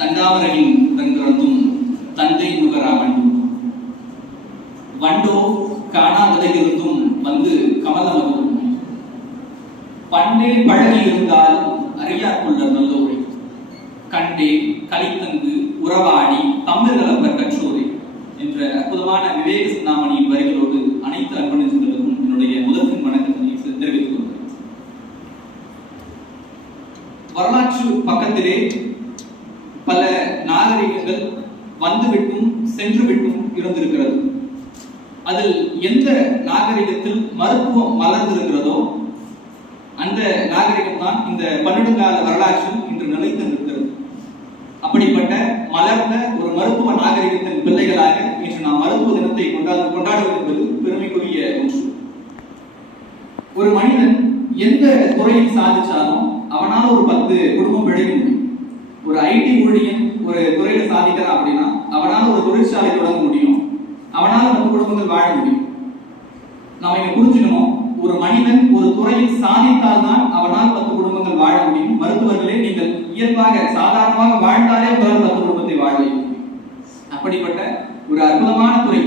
தண்டாவரையின் உடன்பிறந்தும் தந்தை நுகரா வண்டோ காணாததையிருந்தும் வந்து கமலமதும் பண்டே பழகி இருந்தால் அறியார் கொள்ள நல்லோரை கண்டே கலித்தங்கு உறவாடி தமிழ் கலப்ப கற்றோரை என்ற அற்புதமான விவேக சிந்தாமணியின் வரிகளோடு அனைத்து அன்பு நெஞ்சங்களுக்கும் என்னுடைய முதற்கின் வணக்கத்தை தெரிவித்துக் கொள்கிறேன். வரலாற்று பக்கத்திலே பல நாகரிகங்கள் வந்துவிட்டும் சென்றுவிட்டும் இருந்திருக்கிறது. அதில் எந்த நாகரிகத்தில் மருத்துவம் மலர்ந்திருக்கிறதோ அந்த நாகரிகம் தான் இந்த பன்னெடுங்கால வரலாற்றில் இன்று நிலைத்து நிற்கிறது. அப்படிப்பட்ட மலர்ந்த ஒரு மருத்துவ நாகரிகத்தின் பிள்ளைகளாக இன்று நாம் மருத்துவ தினத்தை கொண்டாடுவது என்பது பெருமைக்குரிய ஒன்று. ஒரு மனிதன் எந்த துறையில் சாதிச்சாலும் அவனால் ஒரு 10 குடும்பம் பிழைக்க முடியும். ஒரு ஐடி ஊழியன் ஒரு துறையில சாதிக்கிறான் அப்படின்னா அவனால் ஒரு தொழிற்சாலை தொடங்க முடியும், அவனால் 10 குடும்பங்கள் வாழ முடியும். நாம இங்க புரிஞ்சுக்கணும், ஒரு மனிதன் ஒரு துறையில் சாதித்தால் தான் அவனால் 10 குடும்பங்கள் வாழ முடியும். மருத்துவர்களே, நீங்கள் இயல்பாக சாதாரணமாக வாழ்ந்தாலே உங்களால் 10 குடும்பத்தை வாழ முடியும். அப்படிப்பட்ட ஒரு அற்புதமான துறை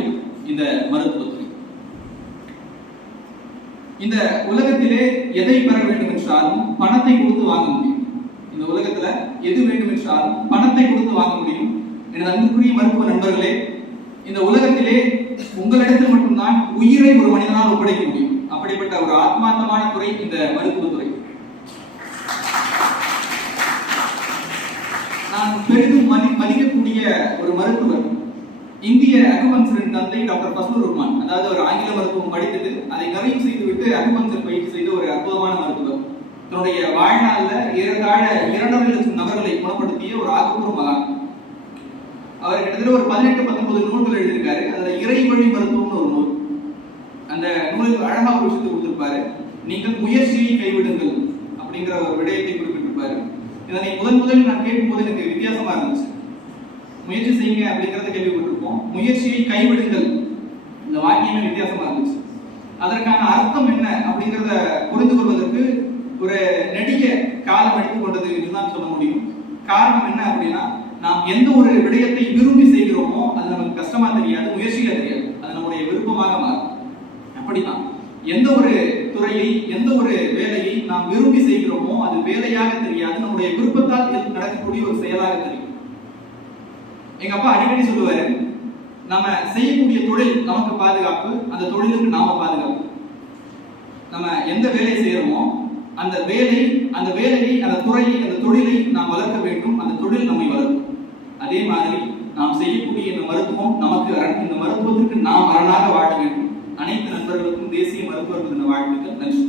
இந்த மருத்துவத்துறை. இந்த உலகத்திலே எதை பெற வேண்டும் என்றாலும் பணத்தை கொடுத்து வாங்க முடியும். இந்த உலகத்துல எது வேண்டும் என்றாலும் பணத்தை கொடுத்து வாங்க முடியும். எனது அன்புக்குரிய மருத்துவ நண்பர்களே, இந்த உலகத்திலே உங்களிடத்தில் மட்டும்தான் உயிரை ஒரு மனிதனால் ஒப்படைக்க முடியும். அப்படிப்பட்ட ஒரு ஆத்மார்த்தமான துறை இந்த மருத்துவத்துறை. நான் பெரிதும் மதிக்கக்கூடிய ஒரு மருத்துவர், இந்திய அகுபஞ்சரின் தந்தை டாக்டர் ஃபஸ்லுர் ரஹ்மான். அதாவது ஒரு ஆங்கில மருத்துவம் படித்தது, அதை நிறைவு செய்துவிட்டு அகுபஞ்சர் பயிற்சி செய்த ஒரு அற்புதமான மருத்துவர். தன்னுடைய வாழ்நாளில் ஏறத்தாழ 2.5 லட்சம் நபர்களை குணப்படுத்திய ஒரு ஆக்கப்பூர்வ மகான். அவர் கிட்டத்தட்ட ஒரு 18-19 நூல்கள் எழுதியிருக்காரு. அதுல இறைவழி மருத்துவம்னு ஒரு நூல். அந்த நூலுக்கு அழகா ஒரு விஷயத்தை கொடுத்திருப்பாரு. நீங்கள் முயற்சியை கைவிடுங்கள் அப்படிங்கிற ஒரு விடயத்தை குறிப்பிட்டிருப்பாரு. இதனை முதலில் நான் கேட்கும்போது எனக்கு வித்தியாசமா இருந்துச்சு. முயற்சி செய்யுங்க அப்படிங்கறத கேள்விப்பட்டிருப்போம். முயற்சியை கைவிடுங்கள் இந்த வாக்கியமே வித்தியாசமா இருந்துச்சு. அதற்கான அர்த்தம் என்ன அப்படிங்கிறத புரிந்து கொள்வதற்கு ஒரு நெடிய காலம் எடுத்துக் கொண்டது என்றுதான் சொல்ல முடியும். காரணம் என்ன அப்படின்னா, நாம் எந்த ஒரு விடயத்தை விரும்பி செய்கிறோமோ அது நமக்கு கஷ்டமா தெரியாது, முயற்சியா தெரியாது, அது நம்முடைய விருப்பமாக மாறும். அப்படித்தான் எந்த ஒரு துறையை, எந்த ஒரு வேலையை நாம் விரும்பி செய்கிறோமோ அது வேலையாக தெரியாது, நம்முடைய விருப்பத்தால் நடக்கக்கூடிய ஒரு செயலாக தெரியும். எங்க அப்பா அடிக்கடி சொல்லுவாரு, நம்ம செய்யக்கூடிய தொழில் நமக்கு பாதுகாப்பு, அந்த தொழிலுக்கு நாம பாதுகாப்பு. நம்ம எந்த வேலையை செய்யறோமோ அந்த வேலையை, அந்த துறையை, அந்த தொழிலை நாம் வளர்க்க வேண்டும். அந்த தொழில் நம்மை வளர்க்கும். அதே மாதிரி நாம் செய்யக்கூடிய இந்த மருத்துவம் நமக்கு இந்த மருத்துவத்திற்கு நாம் அரணாக வாழ வேண்டும். அனைத்து நண்பர்களுக்கும் தேசிய மருத்துவர்கள் தின வாழ்த்துக்கள். நன்றி.